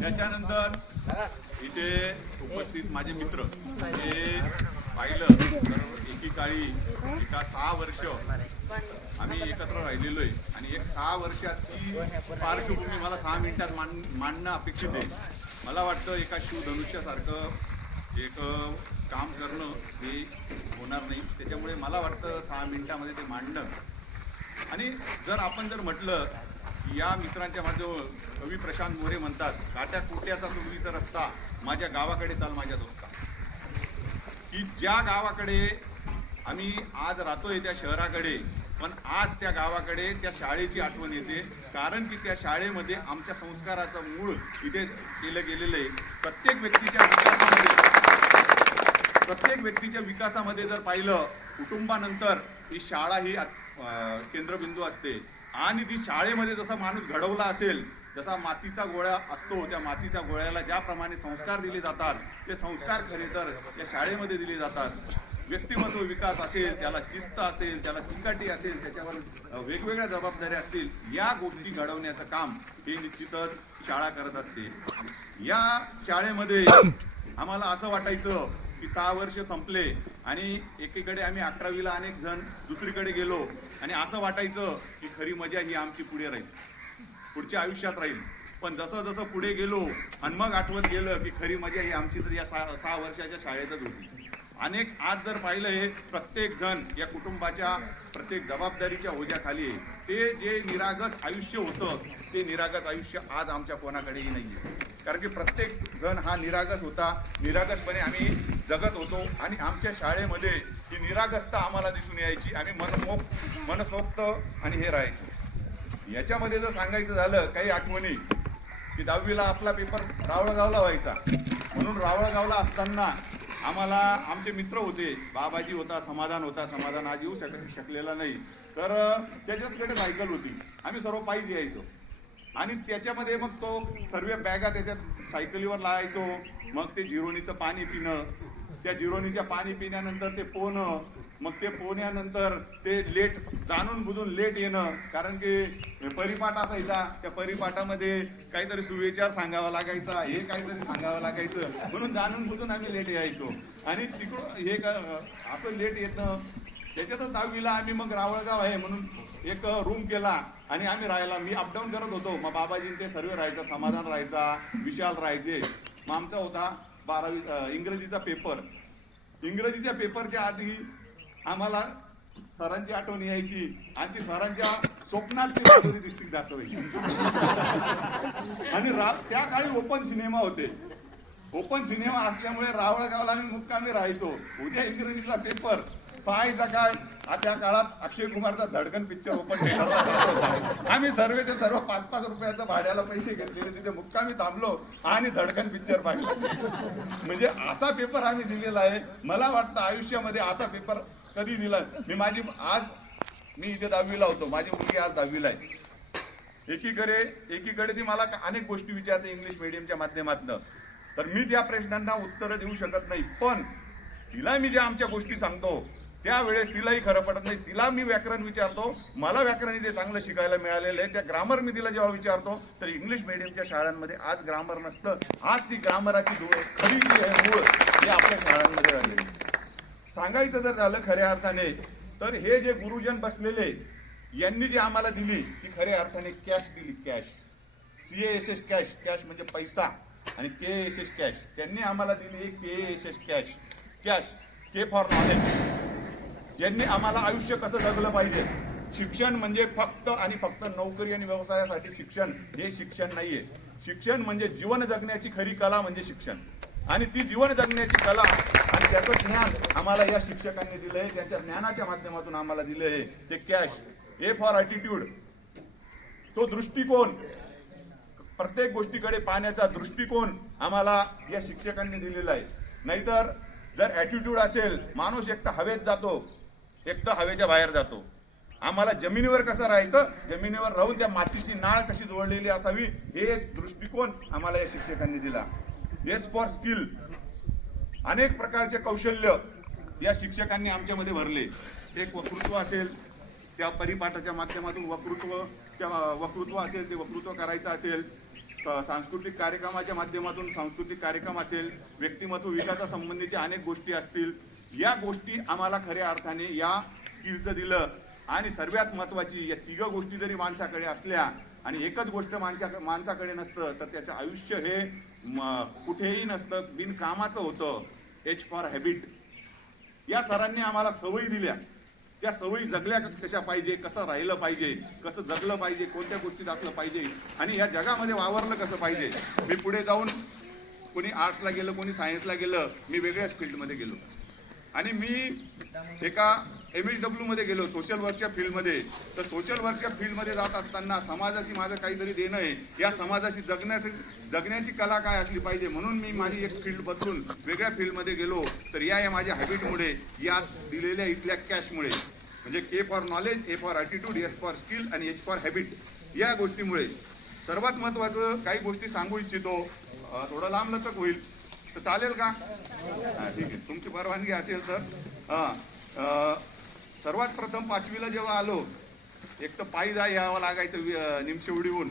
त्याच्यानंतर इथे उपस्थित माझे मित्र हे पाहिलं तर एकीकाळी एका 6 वर्ष आम्ही एकत्र राहिलेलो आहे आणि एक 6 वर्षाची पार्श्वभूमी मला 6 मिनिटात मांडणं अपेक्षित आहे. मला वाटतं एका शिवधनुष्यासारखं एक काम करणं हे होणार नाही. त्याच्यामुळे मला वाटतं 6 मिनिटामध्ये ते मांडणं. आणि जर आपण जर म्हटलं की या मित्रांच्या माध्यमातून कवी प्रशांत मोरे म्हणतात, काट्या कोट्याचा तुडवीचा रस्ता माझ्या गावाकडे चाल माझ्या दोस्ता, की ज्या गावाकडे आम्ही आज राहतोय त्या शहराकडे, पण आज त्या गावाकडे त्या शाळेची आठवण येते. कारण की त्या शाळेमध्ये आमच्या संस्काराचं मूळ इथे केलं गेलेलं आहे. प्रत्येक व्यक्तीच्या विकासामध्ये जर पाहिलं, कुटुंबानंतर ही शाळा ही केंद्रबिंदू असते. आणि ती शाळेमध्ये जसा माणूस घडवला असेल, जसा मातीचा गोळा असतो, त्या मातीच्या गोळ्याला ज्याप्रमाणे संस्कार दिले जातात, ते संस्कार खरे तर त्या शाळेमध्ये दिले जातात. व्यक्तिमत्व विकास असेल, त्याला शिस्त असेल, त्याला चिकाटी असेल, त्याच्यावर वेगवेगळ्या जबाबदाऱ्या असतील, या गोष्टी घडवण्याचं काम हे निश्चितच शाळा करत असते. या शाळेमध्ये आम्हाला असं वाटायचं की 6 वर्ष संपले आणि एकीकडे आम्ही 11वीला अनेक जण दुसरीकडे गेलो आणि असं वाटायचं की खरी मजा ही आमची पुढे राहील, पुढच्या आयुष्यात राहील. पण जसं जसं पुढे गेलो आणि मग आठवत गेलं की खरी मजा ही आमची तर या 6 वर्षाच्या शाळेतच होती. अनेक आज जर पाहिलं, हे प्रत्येक जण या कुटुंबाच्या प्रत्येक जबाबदारीच्या ओझ्याखाली आहे. ते जे निरागस आयुष्य होतं, ते निरागस आयुष्य आज आमच्या कोणाकडेही नाही आहे. कारण की प्रत्येक जण हा निरागस होता, निरागसपणे आम्ही जगत होतो आणि आमच्या शाळेमध्ये ही निरागसता आम्हाला दिसून यायची. आम्ही मनसोक्त आणि हे राहायचं. याच्यामध्ये जर सांगायचं झालं काही आठवणी, की 10वीला आपला पेपर रावळगावला व्हायचा. म्हणून रावळगावला असताना आम्हाला आमचे मित्र होते, बाबाजी होता, समाधान होता. समाधान आज येऊ शकलेला नाही, तर त्याच्याचकडे सायकल होती. आम्ही सर्व पायी यायचो आणि त्याच्यामध्ये मग तो सर्व बॅगा त्याच्यात सायकलीवर लावायचो. मग ते जिरोनीचं पाणी पिणं, त्या जिरोनीच्या पाणी पिण्यानंतर ते पोहणं, मग ते पोहण्यानंतर ते लेट जाणून बुजून लेट येणं. कारण की परिपाठ असायचा, त्या परिपाठामध्ये काहीतरी सुविचार सांगावा लागायचा, हे काहीतरी सांगावं लागायचं, म्हणून जाणून बुजून आम्ही लेट यायचो. आणि तिकडून हे असं लेट येतं. त्याच्यातच 10वीला आम्ही मग रावळगाव आहे म्हणून एक रूम केला आणि आम्ही राहायला, मी अपडाऊन करत होतो. मग बाबाजी ते सर्व राहायचा, समाधान राहायचा, विशाल राहायचे. मग आमचा होता 12वी इंग्रजीचा पेपर. इंग्रजीच्या पेपरच्या आधी आम्हाला सरांची आठवण यायची आणि ती सरांच्या स्वप्नात ती माधुरी डिस्ट्रिक्ट दाखवायची. आणि त्या काळी ओपन सिनेमा होते. ओपन सिनेमा असल्यामुळे रावळगावला आम्ही मुक्कामी राहायचो. उद्या इंग्रजीचा पेपर पाहायचा काय, त्या काळात अक्षय कुमारचा धडकन पिक्चर ओपन होता. आम्ही सर्वचे सर्व 5-5 रुपयाचं भाड्याला पैसे घेतलेले, तिथे मुक्कामी थांबलो आणि धडकन पिक्चर पाहिलं. म्हणजे असा पेपर आम्ही दिलेला आहे. मला वाटतं आयुष्यामध्ये असा पेपर कधी दिला मी इथे 10वीला होतो, माझी मुलगी आज 10वीला आहे. एकीकडे ती मला अनेक गोष्टी विचारते इंग्लिश मीडियमच्या माध्यमातून, तर मी त्या प्रश्नांना उत्तरं देऊ शकत नाही. पण तिला मी ज्या आमच्या गोष्टी सांगतो त्यावेळेस तिलाही खरं पडत नाही. तिला मी व्याकरण विचारतो, मला व्याकरण इथे चांगलं शिकायला मिळालेलं आहे. त्या ग्रामर मी तिला जेव्हा विचारतो तर इंग्लिश मीडियमच्या शाळांमध्ये आज ग्रामर नसतं. आज ती ग्रामराची खरी जी आहे मूळ हे आपल्या शाळांमध्ये राहिलेली. सांगायचं जर झालं खऱ्या अर्थाने, तर हे जे गुरुजन बसलेले यांनी जी आम्हाला दिली ती खऱ्या अर्थाने कॅश दिली. कॅश, CASS कॅश, कॅश म्हणजे पैसा, आणि KSS कॅश. त्यांनी आम्हाला दिली KSS cash. Cash, K for knowledge. यांनी आम्हाला आयुष्य कसं जगलं पाहिजे. शिक्षण म्हणजे फक्त आणि फक्त नोकरी आणि व्यवसायासाठी शिक्षण हे शिक्षण नाहीये. शिक्षण म्हणजे जीवन जगण्याची खरी कला म्हणजे शिक्षण. आणि ती जीवन जगण्याची कला आणि त्याचं ज्ञान आम्हाला या शिक्षकांनी दिलंय. त्यांच्या ज्ञानाच्या माध्यमातून आम्हाला दिलंय ते कॅश. A फॉर ॲटिट्यूड, तो दृष्टिकोन, प्रत्येक गोष्टीकडे पाहण्याचा दृष्टिकोन आम्हाला या शिक्षकांनी दिलेला आहे. नाहीतर जर ॲटिट्यूड असेल, माणूस एक तर हवेत जातो, एक तर हवेच्या बाहेर जातो. आम्हाला जमिनीवर कसं राहायचं, जमिनीवर राहून त्या मातीची नाळ कशी जोडलेली असावी हे दृष्टिकोन आम्हाला या शिक्षकांनी दिला. S फॉर स्किल, अनेक प्रकारचे कौशल्य या शिक्षकांनी आमच्यामध्ये भरले. ते वक्तृत्व असेल, त्या परिपाठाच्या माध्यमातून वक्तृत्व असेल ते वक्तृत्व करायचं असेल, सांस्कृतिक कार्यक्रमाच्या माध्यमातून सांस्कृतिक कार्यक्रम असेल, व्यक्तिमत्व विकासासंबंधीचे अनेक गोष्टी असतील. या गोष्टी आम्हाला खऱ्या अर्थाने या स्किलचं दिलं. आणि सर्वात महत्त्वाची, या तिघ गोष्टी जरी माणसाकडे असल्या आणि एकच गोष्ट माणसाकडे नसतं तर त्याचं आयुष्य हे कुठेही नसतं, बिनकामाचं होतं. H for habit. या सरांनी आम्हाला सवयी दिल्या. त्या सवयी जगल्या कशा पाहिजे, कसं राहिलं पाहिजे, कसं जगलं पाहिजे, कोणत्या गोष्टीत असलं पाहिजे आणि या जगामध्ये वावरलं कसं पाहिजे. मी पुढे जाऊन कोणी आर्ट्सला गेलं, कोणी सायन्सला गेलं, मी वेगळ्याच फील्डमध्ये गेलो आणि मी एका MSW मध्ये गेलो, सोशल वर्कच्या फील्डमध्ये. तर सोशल वर्कच्या फील्डमध्ये जात असताना समाजाशी माझं काहीतरी देणं आहे. या समाजाशी जगण्याची कला काय असली पाहिजे म्हणून मी माझी एक फील्ड बदलून वेगळ्या फील्डमध्ये गेलो. तर या माझ्या हॅबिटमुळे, या दिलेल्या इथल्या कॅशमुळे, म्हणजे K for knowledge, A for attitude, S for skill आणि H फॉर हॅबिट, या गोष्टीमुळे सर्वात महत्त्वाचं काही गोष्टी सांगू इच्छितो. थोडं लांब लचक होईल तर चालेल का? ठीक आहे, तुमची परवानगी असेल तर. सर्वात प्रथम 5वीला जेव्हा आलो, एक तर पायी यावं लागायचं निमशेवडीहून.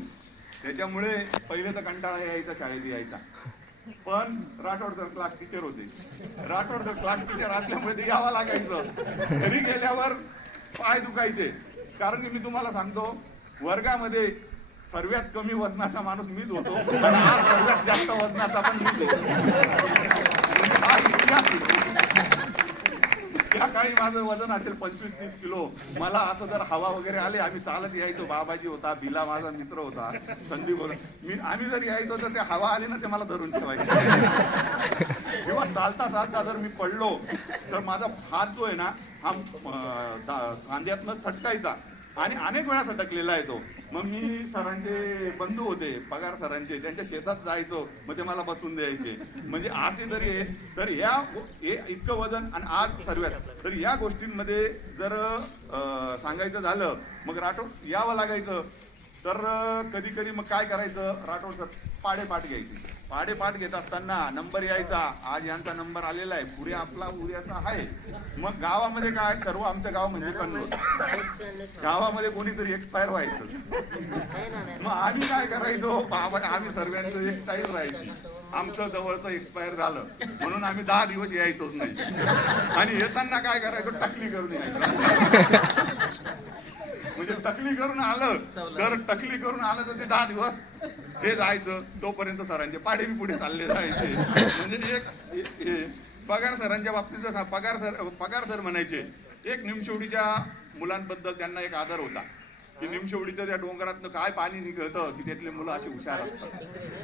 त्याच्यामुळे पहिले तर कंटाळा यायचा शाळेत यायचा. पण राठोड सर क्लास टीचर होते. राठोड सर क्लास टीचर असल्यामुळे ते यावं लागायचं. घरी गेल्यावर पाय दुखायचे. कारण की मी तुम्हाला सांगतो, वर्गामध्ये सर्वात कमी वजनाचा माणूस मीच होतो आणि आज सर्वात जास्त वजनाचा पण मीच आहे. त्या काळी माझं वजन असेल 25-30 किलो. मला असं जर हवा वगैरे आले, आम्ही चालत यायचो. बाबाजी होता, बिला माझा मित्र होता, संदीप होता. आम्ही जर यायचो तर ते हवा आली ना ते मला धरून ठेवायचे. किंवा चालता चालता जर मी पडलो तर माझा हात जो आहे ना हा सांध्यातनं सटकायचा आणि अनेक वेळा सटकलेला आहे तो. मग मी सरांचे बंधू होते, पगार सरांचे, त्यांच्या शेतात जायचो. मग ते मला बसून द्यायचे. म्हणजे असे जरी आहे तर हे इतकं वजन आणि आज सर्वात तर या गोष्टींमध्ये जर सांगायचं झालं मग राठोड यावं लागायचं. तर कधी कधी मग काय करायचं, राठोड सर पाडेपाठ घ्यायची. पाडेपाठ घेत असताना नंबर यायचा, आज यांचा नंबर आलेला आहे, पुढे आपला उद्याचा आहे. मग गावामध्ये काय, सर्व आमचं गाव म्हणजे कन्नड, गावामध्ये कोणीतरी एक्सपायर व्हायचं. मग आम्ही काय करायचो, बाबा आम्ही सर्वांचं एक स्टाईल राहायची. आमचं जवळचं एक्सपायर झालं म्हणून आम्ही 10 दिवस यायचोच नाही. आणि येताना काय करायचो, टकली करून यायचो. म्हणजे टकली करून आलं तर ते 10 दिवस हे जायचं. तोपर्यंत सरांचे पाडे बी पुढे चालले जायचे. म्हणजे एक पगार सरांच्या बाबतीत जसा पगार सर म्हणायचे, एक निमशेवडीच्या मुलांबद्दल त्यांना एक आदर होता की निमशेवडीच्या त्या डोंगरातनं काय पाणी निघतं की त्यातले मुलं असे हुशार असतात.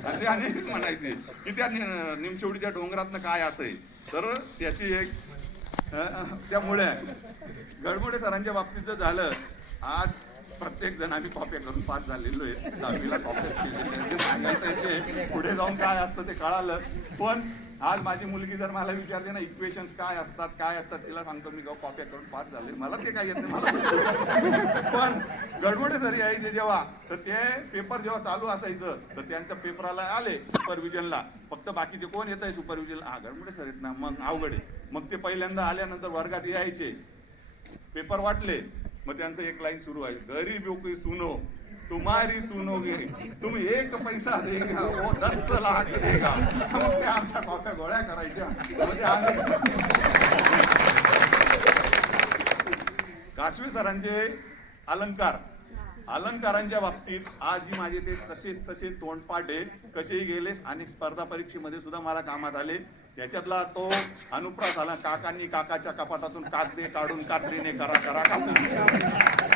आणि ते अनेक म्हणायचे की त्या निमशेवडीच्या डोंगरातनं काय असंय. तर त्याची एक त्यामुळे गडमुडे सरांच्या बाबतीत जर झालं, आज प्रत्येक जण आम्ही कॉप्या करून पास झालेलो आहे. 10वीला कॉप्याच केले. सांगायचं ते पुढे जाऊन काय असतं ते कळालं. पण आज माझी मुलगी जर मला विचारते ना इक्वेशन्स काय असतात तिला सांगतो मी कॉप्या करून पास झाले. मला ते काय येत नाही मला. पण गडबडे सर यायचे जेव्हा, तर ते पेपर जेव्हा चालू असायचं तर त्यांच्या पेपराला आले सुपरविजनला, फक्त बाकीचे कोण येत आहे सुपरविजनला, हा गडबडे सर येत ना, मग अवघड आहे. मग ते पहिल्यांदा आल्यानंतर वर्गात यायचे, पेपर वाटले, मग त्यांचं एक लाईन सुरू आहे, गरीबों की सुनो तुम्हारी सुनोगे तुम 1 पैसा देगा वो 10 लाख देगा. मग ते आमच्या कॉफ्या गोळ्या करायच्या. म्हणजे काशवी सरांचे अलंकारांच्या बाबतीत आजही माझे ते तसे तोंडपाठ आहे. कसेही गेले, अनेक स्पर्धा परीक्षेमध्ये सुद्धा मला कामात आले. त्याच्यातला तो अनुप्रास आला, काकांनी काकाच्या कपाटातून कागदे काढून कात्रीने करा कापली.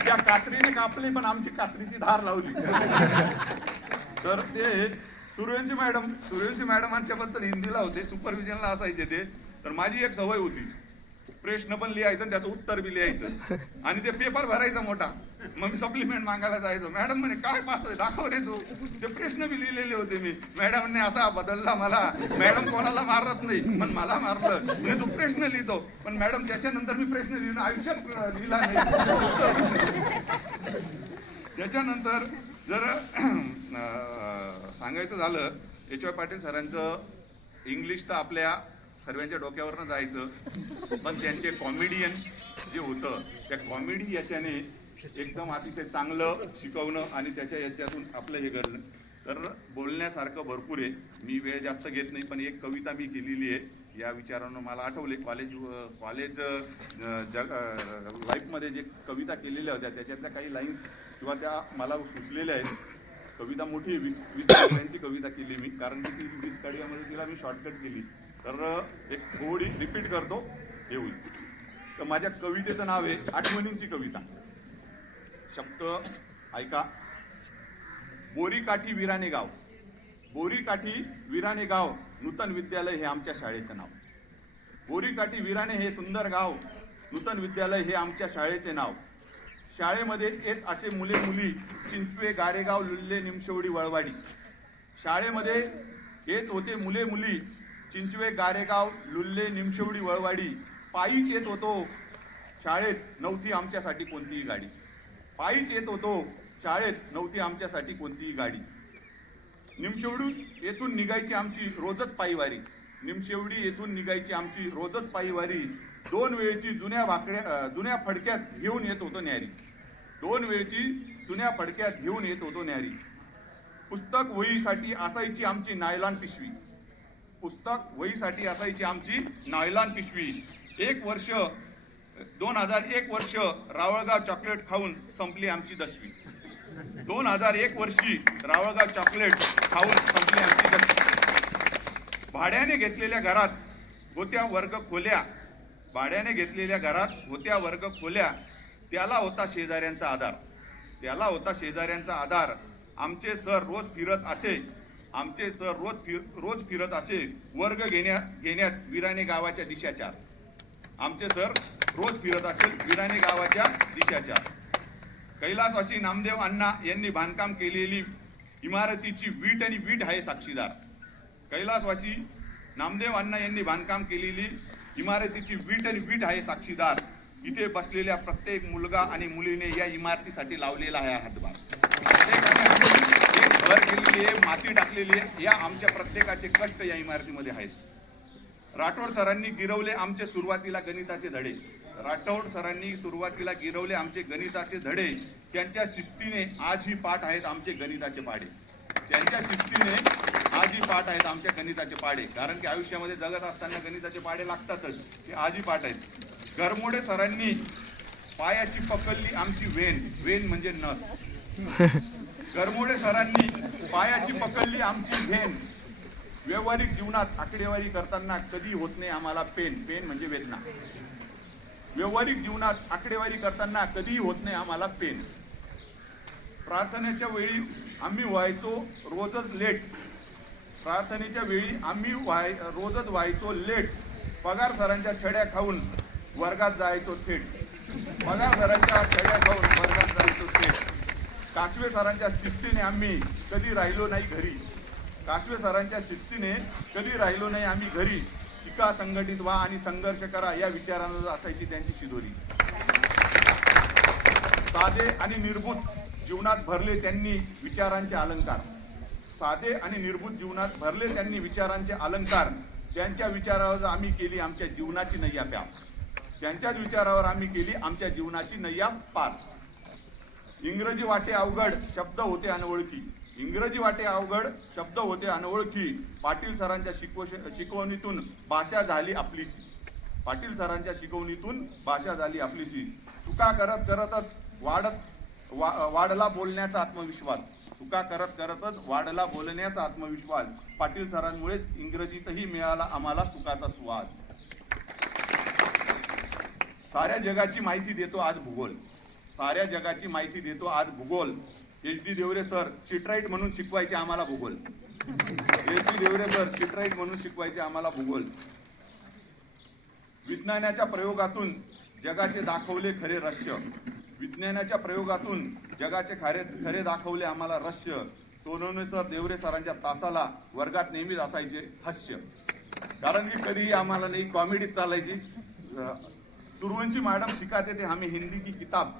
त्या कात्रीने कापली पण आमची कात्रीची धार लावली. तर ते सूर्यवंशी मॅडमांच्या बद्दल हिंदीला होते, सुपरविजनला असायचे ते. तर माझी एक सवय होती, प्रश्न पण लिहायचं आणि त्याचं उत्तर बी लिहायचं आणि ते पेपर भरायचा मोठा. मग मी सप्लिमेंट मागायला जायचो. मॅडम म्हणे काय पाहतोय, दाखव रे तू. ते प्रश्न बी लिहिलेले होते मी. मॅडमने असा बदलला मला. मॅडम कोणाला मारत नाही पण मला मारलं. म्हणजे तू प्रश्न लिहितो, पण मॅडम त्याच्यानंतर मी प्रश्न लिहिणं आयुष्यात लिहिला नाही. त्याच्यानंतर जर सांगायचं झालं, H.Y. पाटील सरांचं इंग्लिश तर आपल्या सर्वांच्या डोक्यावरनं जायचं, पण त्यांचे कॉमेडियन जे होतं त्या कॉमेडी याच्याने एकदम अतिशय चांगलं शिकवणं आणि त्याच्या याच्यातून आपलं हे करणं. तर बोलण्यासारखं भरपूर आहे. मी वेळ जास्त घेत नाही, पण एक कविता मी केलेली आहे. या विचारानं मला आठवले कॉलेज लाईफमध्ये जे कविता केलेल्या होत्या त्याच्यातल्या काही लाईन्स किंवा त्या मला सुचलेल्या आहेत. कविता मोठी 20 काड्यांची कविता केली मी, कारण की ती 20 काड्यामध्ये तिला मी शॉर्टकट केली. तर एक थोडी रिपीट करतो, हे होईल. तर माझ्या कवितेचं नाव आहे आठवणींची कविता. शब्द ऐका. बोरीकाठी वीराने गाव. बोरीकाठी वीराने गाव, नूतन विद्यालय हे आमच्या शाळेचं नाव. बोरीकाठी वीराने हे सुंदर गाव, नूतन विद्यालय हे आमच्या शाळेचे नाव. शाळेमध्ये येत असे मुले मुली, चिंचवे गारेगाव लुल्ले निमशेवडी वळवाडी. शाळेमध्ये येत होते मुले मुली, चिंचवे गारेगाव लुल्ले निमशेवडी वळवाडी. पायीच येत होतो शाळेत, नव्हती आमच्यासाठी कोणतीही गाडी. पायीच येत होतो शाळेत, नव्हती आमच्यासाठी कोणतीही गाडी. निमशेवडी येथून निघायची आमची रोजच पायीवारी. निमशेवडी येथून निघायची आमची रोजच पायीवारी. 2 वेळची जुन्या फडक्यात घेऊन येत होतो न्यारी. 2 वेळची जुन्या फडक्यात घेऊन येत होतो न्यारी. पुस्तक वहीसाठी असायची आमची नायलॉन पिशवी. पुस्तक वहीसाठी असायची आमची नायलॉन पिशवी. 2001 वर्ष रावळगाव चॉकलेट खाऊन संपली आमची 10वी. 2001 वर्षी रावळगाव चॉकलेट खाऊन संपली आमची 10वी. भाड्याने घेतलेल्या घरात होत्या वर्ग खोल्या. भाड्याने घेतलेल्या घरात होत्या वर्ग खोल्या. त्याला होता शेजाऱ्यांचा आधार. त्याला होता शेजाऱ्यांचा आधार. आमचे सर रोज फिरत असे. आमचे सर रोज फिरत असे वर्ग घेण्यात वीराने गावाच्या दिशाचार. आमचे सर रोज फिरत असेल वीराने गावाच्या दिशाचार. कैलासवासी नामदेव अण्णा यांनी बांधकाम केलेली इमारतीची वीट आणि वीट आहे साक्षीदार. कैलासवासी नामदेव अण्णा यांनी बांधकाम केलेली इमारतीची वीट आणि वीट आहे साक्षीदार. इथे बसलेल्या प्रत्येक मुलगा आणि मुलीने या इमारतीसाठी लावलेला आहे हातभार. प्रत्येकाने एक घर केलेली आहे, माती टाकलेली आहे. या आमच्या प्रत्येकाचे कष्ट या इमारतीमध्ये आहेत. राठोड सरांनी गिरवले आमचे सुरुवातीला गणिताचे धडे. राठोड सरांनी सुरुवातीला गिरवले आमचे गणिताचे धडे. त्यांच्या शिस्तीने आजही पाठ आहेत आमचे गणिताचे पाढे. त्यांच्या शिस्तीने आजही पाठ आहेत आमच्या गणिताचे पाढे. कारण की आयुष्यामध्ये जगत असताना गणिताचे पाढे लागतातच, ते आजही पाठ आहेत. गरमोडे सरांनी पायाची पकडली आमची वेन. वेन म्हणजे नस. गरमोडे सरांनी पायाची पकडली आमची वेन. व्यावहारिक जीवनात आकडेवारी करताना कधी होत नाही आम्हाला पेन. पेन म्हणजे वेदना. व्यावहारिक जीवनात आकडेवारी करताना कधीही होत नाही आम्हाला पेन. प्रार्थनेच्या वेळी आम्ही व्हायचो रोजच लेट. प्रार्थनेच्या वेळी आम्ही रोजच व्हायचो लेट. पगार सरांच्या छड्या खाऊन वर्गात जायचो थेट. पगार सरांच्या छड्या खाऊन वर्गात जायचो थेट. कासवे सरांच्या शिस्तीने आम्ही कधी राहिलो नाही घरी. कासवे सरांच्या शिस्तीने कधी राहिलो नाही आम्ही घरी. शिका, संघटित व्हा आणि संघर्ष करा, या विचारांना असायची त्यांची शिदोरी. साधे आणि निर्भूत जीवनात भरले त्यांनी विचारांचे अलंकार. साधे आणि निर्भूत जीवनात भरले त्यांनी विचारांचे अलंकार. त्यांच्या विचारावर आम्ही केली आमच्या जीवनाची नय्या पार. त्यांच्याच विचारावर आम्ही केली आमच्या जीवनाची नय्या पार. इंग्रजी वाटे अवघड शब्द होते अनोळखी. इंग्रजी वाटे अवघड शब्द होते अनोळखी. पाटील सरांच्या शिकवणीतून भाषा झाली आपलीशी. पाटील सरांच्या शिकवणीतून भाषा झाली आपलीशी. चुका करत करतच वाढला बोलण्याचा आत्मविश्वास. चुका करत करतच वाढला बोलण्याचा आत्मविश्वास. पाटील सरांमुळे इंग्रजीतही मिळाला आम्हाला सुखाचा सुवास. साऱ्या जगाची माहिती देतो आज भूगोल. साऱ्या जगाची माहिती देतो आज भूगोल. HD देवरे सर शिटराईट म्हणून शिकवायचे आम्हाला भूगोल. HD देवरे सर शिटराईट म्हणून शिकवायचे आम्हाला भूगोल. विज्ञानाच्या प्रयोगातून जगाचे दाखवले खरे रहस्य. विज्ञानाच्या प्रयोगातून जगाचे खरे दाखवले आम्हाला रहस्य. सोनवणे सर देवरे सरांच्या तासाला वर्गात नेहमीच असायचे हास्य. कारण की कधीही आम्हाला नाही कॉमेडीच चालायची. सूर्यवंशी मॅडम सिखाते थे हमें हिंदी की किताब.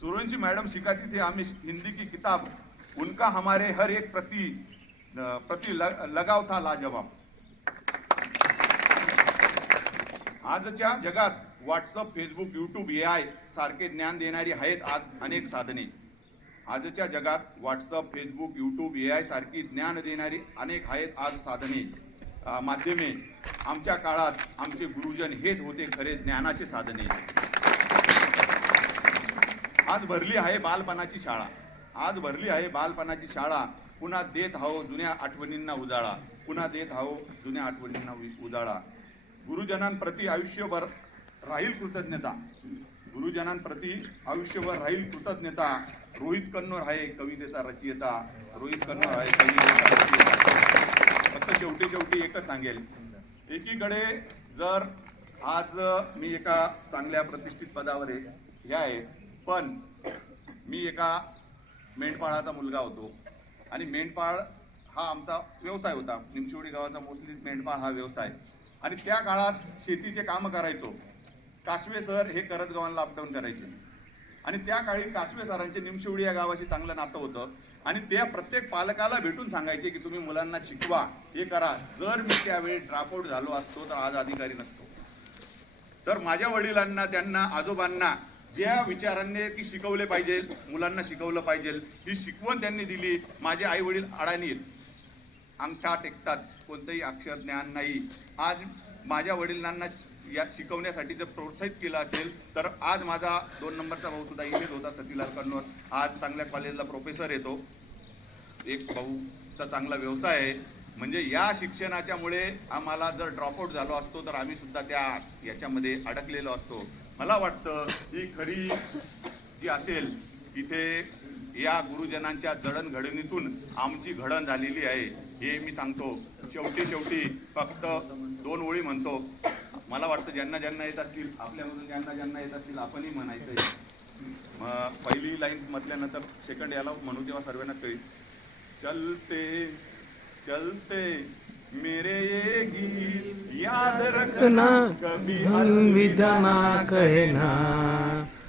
सूर्यवंशी मैडम सिखाती थी हमें हिंदी की किताब. उनका हमारे हर एक प्रति लगाव था लाजवाब. आजच्या जगात व्हॉट्सअप, फेसबुक, यूट्यूब, AI सारखे ज्ञान देणारी आहेत आज अनेक साधने. आजच्या जगात व्हॉट्सअप, फेसबुक, यूट्यूब, AI सारखी ज्ञान देणारी अनेक आहेत आज साधने, माध्यमे. आमच्या काळात आमचे गुरुजन हेच होते खरे ज्ञानाचे साधने. आज भरली आहे बालपणाची शाळा, आज भरली आहे बालपणाची शाळा. पुन्हा देत आहो जुन्या आठवणींना उजाळा, पुन्हा देत आहो जुन्या आठवणींना उजाळा. गुरुजनांप्रती आयुष्यभर राहील कृतज्ञता, गुरुजनांप्रती आयुष्यभर राहील कृतज्ञता. रोहित कन्नर आहे कवितेचा रचयिता, रोहित कन्नर आहे कवितेचा रचयिता. फक्त शेवटी एकच सांगेल, एकीकडे जर आज मी एका चांगल्या प्रतिष्ठित पदावर आहे, पण मी एका मेंढपाळाचा मुलगा होतो आणि मेंढपाळ हा आमचा व्यवसाय होता. निमशिवडी गावाचा मोस्टली मेंढपाळ हा व्यवसाय. आणि त्या काळात शेतीचे कामं करायचो. कासवे सर हे करतगावांना अपडाऊन करायचे आणि त्या काळी कासवे सरांचे निमशिवडी या गावाशी चांगलं नातं होतं आणि त्या प्रत्येक पालकाला भेटून सांगायचे की तुम्ही मुलांना शिकवा, हे करा. जर मी त्यावेळी ड्रॉपआउट झालो असतो तर आज अधिकारी नसतो. तर माझ्या वडिलांना, त्यांना, आजोबांना ज्या विचारांनी की शिकवले पाहिजे, मुलांना शिकवलं पाहिजे, ही शिकवण त्यांनी दिली. माझे आई वडील अडाणी आहेत, अंगठा टेकतात, कोणतंही अक्षर ज्ञान नाही. आज माझ्या वडिलांना या शिकवण्यासाठी जर प्रोत्साहित केलं असेल तर आज माझा 2 नंबरचा भाऊ सुद्धा इथेच होता, सतीलाल कन्नर, आज चांगल्या कॉलेजला प्रोफेसर येतो. एक भाऊचा चांगला व्यवसाय आहे. म्हणजे या शिक्षणाच्यामुळे आम्हाला जर ड्रॉपआउट झालो असतो तर आम्ही सुद्धा त्या याच्यामध्ये अडकलेलो असतो. मला वाटतं ही खरी जी असेल इथे या गुरुजनांच्या जडणघडणीतून आमची घडण झालेली आहे हे मी सांगतो. शेवटी फक्त 2 ओळी म्हणतो. मला वाटतं ज्यांना ज्यांना येत असतील, आपल्यामधून ज्यांना ज्यांना येत असतील आपणही म्हणायचंय. पहिली लाईन म्हटल्यानंतर सेकंड याला म्हणू तेव्हा सर्वांना कळेल. चलते चलते मेरे ये गीत याद रखना, कभी अलविदा ना कहना,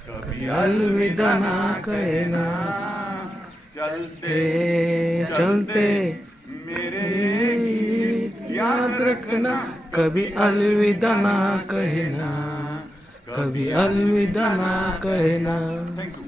कभी अलविदा ना कहना. चलते चलते मेरे ये गीत याद रखना, कभी अलविदा ना कहना, कभी अलविदा ना कहना. थँक्यू.